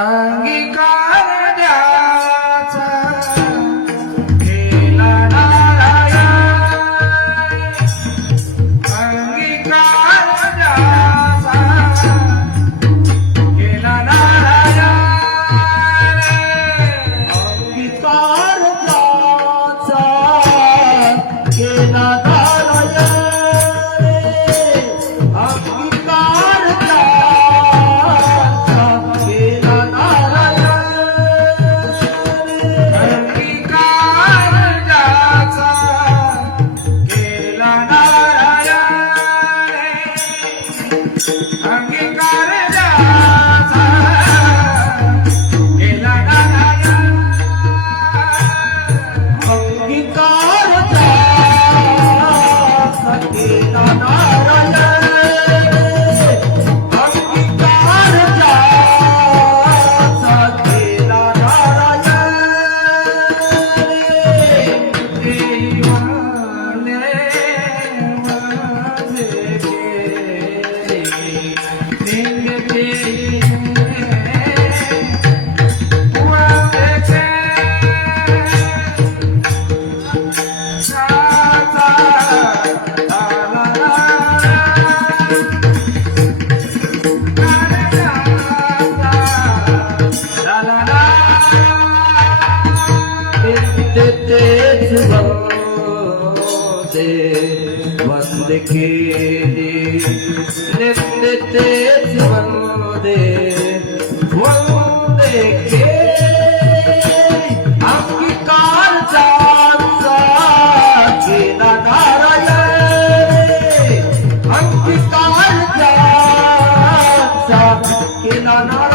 अंगीकार द्याचा केला नारायण, अंगीकार द्याचा केला नारायण, अंगीकार द्याचा केला अंगीकार द्याचा केला नारायण, अंगीकार द्याचा केला नारायण, अंगीकार द्याचा केला वंदे केली नित्य तेच वंदे वंदे केली, अंगीकार द्याचा केला नारायण, अंगीकार द्याचा केला नारायण.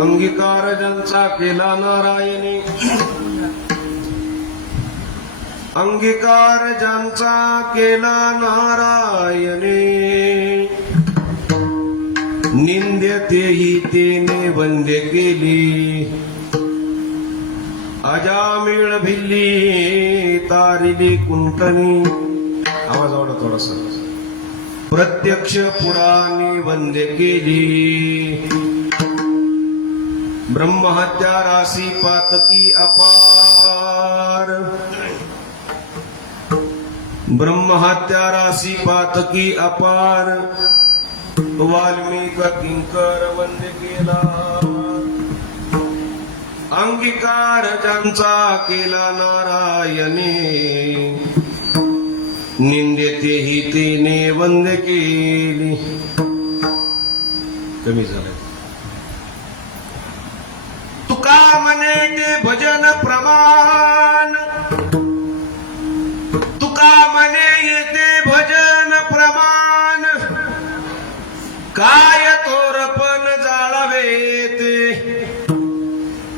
अंगीकार ज्यांचा केला नारायणी, अंगीकार ज्यांचा केला नारायणी, निंद्यतेही तेने वंद्य केली, अजामिळ भिल्ली तारिली कुंतनी. आवाज आवडा थोडासा. प्रत्यक्ष पुराणी वंद्य केली, ब्रह्महत्या राशी पातकी अपार, ब्रह्महत्या राशी पातकी अपार, वाल्मिक किंकर वंद्य केला. अंगीकार ज्यांचा केला नारायणे, निंदेतेही तेने वंद्य केली. कमी झालं. तुका म्हणे ते भजन प्रमाण, तुका म्हणे येते भजन प्रमाण, काय तोरपण जाळवे ते.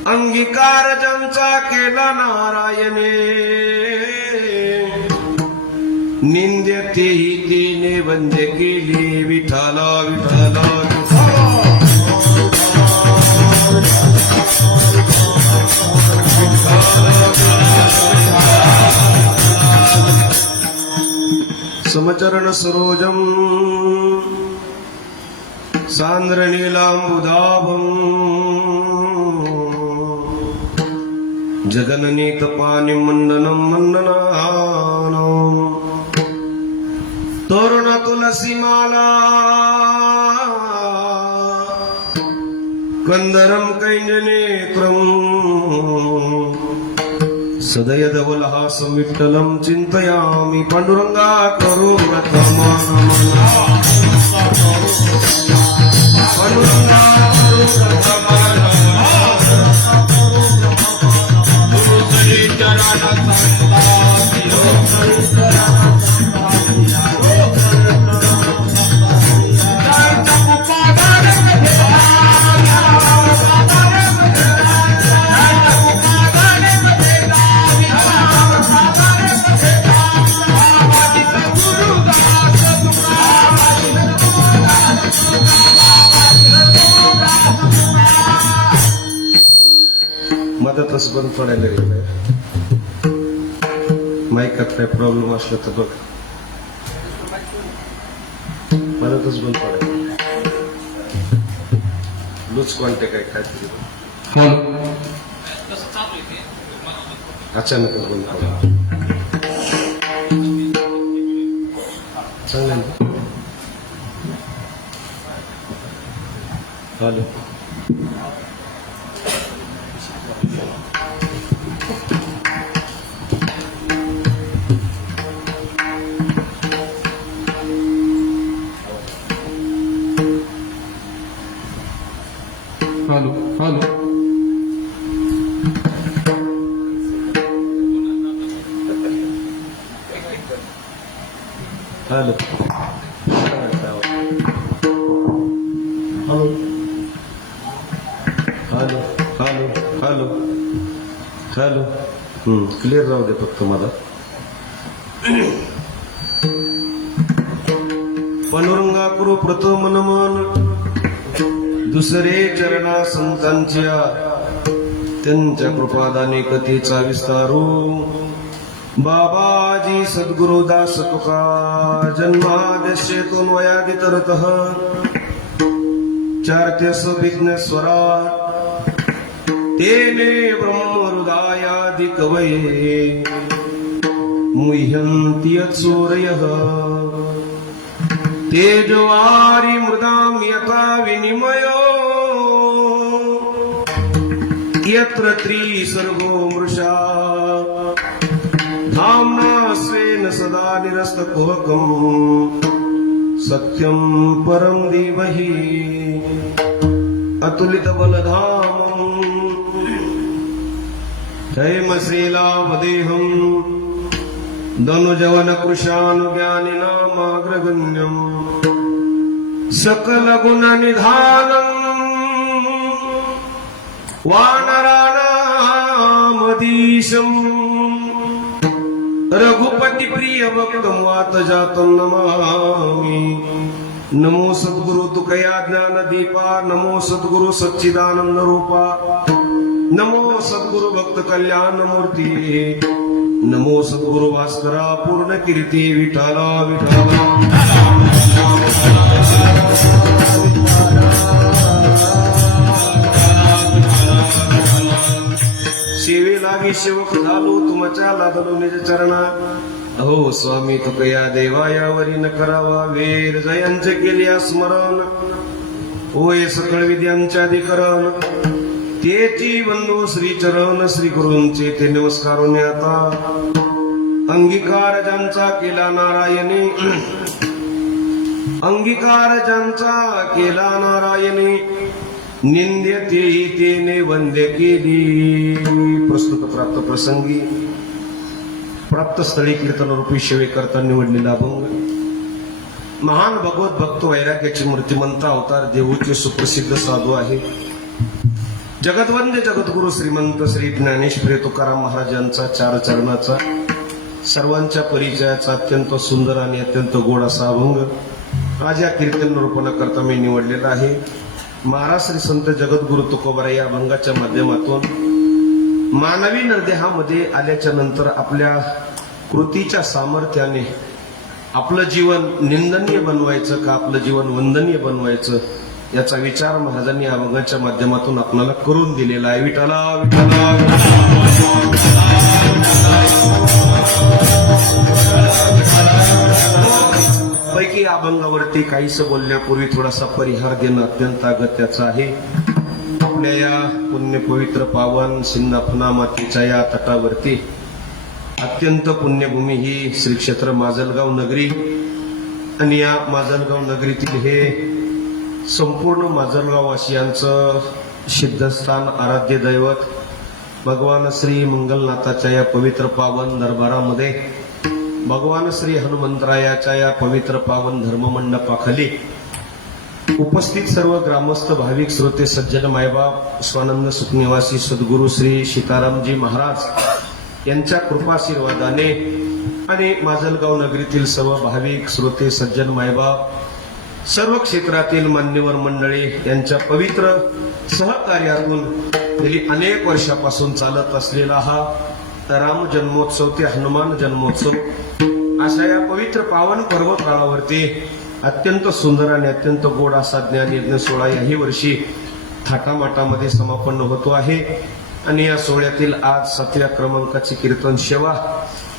अंगीकार ज्यांचा केला नारायणे, निंद्यतेही तेने वंद्य केली. विठाला विठाला समचरण सरोजम सांद्र नीलांबुदाभम, जगननीत पाणी मंडनम मंडनानम, तोरण तुलसी माला कंदरम कैंजनेत्रम, सदयधवलहासं विठ्ठलं चिन्तयामि. पांडुरंगा करुणा मलाच बंद पडायला गेलं माईकात काय प्रॉब्लेम असला तर बघ मलाच बंद पडायला लूज कॉन्टॅक्ट आहे काय तरी अचानक बंद पडला चांगलं आहे ना? Hello hello hello hello hello hello hello hello clear राहू दे फक्त मला पनुरंगा करू प्रथम नमन दुसरे चरणा संतांच्या त्यांच्या कृपादाने कथेचा विस्तारू बाबाजी सद्गुरु दास तुका जन्मादेशेतून वयादितरतः चार्त्यस विघ्न स्वराट तेने ब्रह्महृदायादि कवये मुह्यन्ति यत्सूरयः तेजवारि मृदां यथा विनिमयो यत्र त्रिसर्गो मृषा धाम्ना स्वेन सदा निरस्तकुहकम् सत्यं परं धीमहि अतुलितबलधामम् जयमश्रीलावदेहम् धनुजवनकृशानुज्ञानिनामाग्रगण्यम् सकलगुणनिधानम् वानराणामधीशम् रघुपति प्रिय भक्तम वात जातम नमामि नमो सद्गुरु तुकया ज्ञान दीपा नमो सद्गुरु सच्चिदानंद रूपा नमो सद्गुरु भक्त कल्याण मूर्ती नमो सद्गुरु भास्करा पूर्ण कीर्ती विठाला विठाला सेवे लागी सेवक झालो तुमच्या लादलो निज चरणा अहो स्वामी तुकया देवा यावरी न करावा वेर जयांचे केले स्मरण होय सकळ विद्यांच्या अधिकरण तेची बंधू श्री चरण श्री गुरूंचे ते नमस्कारून आता अंगीकार ज्यांचा केला नारायणी अंगीकार ज्यांचा केला नारायणी निंद्यते तेने वंद्य केली प्रस्तुत प्राप्त प्रसंगी प्राप्त स्थळी कीर्तन रूपी सेवे करता निवडलेला अभंग महान भगवत भक्त वैराग्याची मूर्तिमंत अवतार देहूचे सुप्रसिद्ध साधू आहे जगतवंद्य जगद्गुरु श्रीमंत श्री ज्ञानेश्वर तुकाराम महाराजांचा चार चरणाचा सर्वांच्या परिचयाचा अत्यंत सुंदर आणि अत्यंत गोड असा अभंग आज या कीर्तन निरूपणा करता मी निवडलेला आहे महाराज श्री संत जगद्गुरु तुकोबाराय या अभंगाच्या माध्यमातून मानवी नरदेहामध्ये आल्याच्या नंतर आपल्या कृतीच्या सामर्थ्याने आपलं जीवन निंदनीय बनवायचं का आपलं जीवन वंदनीय बनवायचं याचा विचार महाराजांनी या अभंगाच्या माध्यमातून आपल्याला करून दिलेला आहे विठाला विठाला पैकी अभंगावरती काहीच बोलण्यापूर्वी थोडासा परिहार देणं अत्यंत अगत्याचं आहे आपल्या या पुण्य पवित्र पावन सिन्नपना मातेच्या या तटावरती अत्यंत पुण्यभूमी ही श्री क्षेत्र माजलगाव नगरी आणि या माजलगाव नगरीतील हे संपूर्ण माजलगाव वासियांचं सिद्धस्थान आराध्य दैवत भगवान श्री मंगलनाथाच्या या पवित्र पावन दरबारामध्ये भगवान श्री हनुमंतरायाच्या या पवित्र पावन धर्ममंडपाखाली उपस्थित सर्व ग्रामस्थ भाविक श्रोते सज्जन मायबाप स्वानंद सुखनिवासी सद्गुरु श्री सीतारामजी महाराज यांच्या कृपाशीर्वादाने आणि माजलगाव नगरीतील सर्व भाविक श्रोते सज्जन मायबाप सर्व क्षेत्रातील मान्यवर मंडळी यांच्या पवित्र सहकार्यातून गेली अनेक वर्षापासून चालत असलेला हा राम जन्मोत्सव ते हनुमान जन्मोत्सव अशा या पवित्र पावन पर्वकाळावरती अत्यंत सुंदर आणि अत्यंत गोड असा ज्ञान यज्ञ सोहळा याही वर्षी थाटामाटामध्ये समापन्न होतो आहे. आणि या सोहळ्यातील आज 7व्या क्रमांकाची कीर्तन सेवा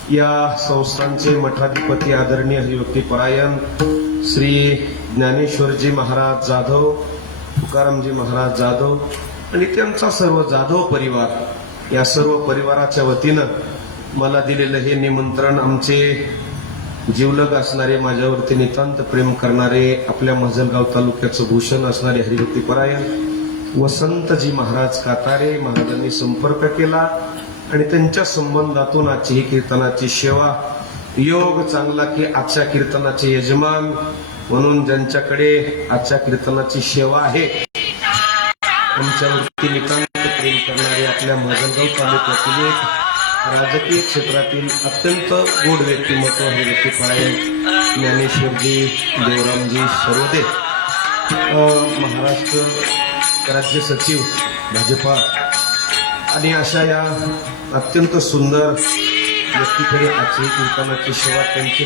या संस्थांचे मठाधिपती आदरणीय हरिभक्ती परायण श्री ज्ञानेश्वरजी महाराज जाधव, तुकारामजी महाराज जाधव आणि त्यांचा सर्व जाधव परिवार या सर्व परिवाराच्या वतीनं मला दिलेलं हे निमंत्रण आमचे जीवलग असणारे, माझ्यावरती नितांत प्रेम करणारे, आपल्या माजलगाव तालुक्याचं भूषण असणारे हरिभक्ती परायण वसंतजी महाराज कातारे महाराजांनी संपर्क केला आणि त्यांच्या संबंधातून आजची ही कीर्तनाची सेवा योग चांगला की आजच्या कीर्तनाचे यजमान म्हणून ज्यांच्याकडे आजच्या कीर्तनाची सेवा आहे आमच्यावरती नितांत प्रेम करणारे आपल्या माजलगाव तालुक्यातील एक राजकीय क्षेत्रातील अत्यंत गोड व्यक्तिमत्व हरिभक्ती परायण ज्ञानेश्वरजी देवरामजी सर्वदे, महाराष्ट्र राज्य सचिव भाजपा आणि अशा या अत्यंत सुंदर व्यक्तीकडे आजची कीर्तनाची सेवा त्यांची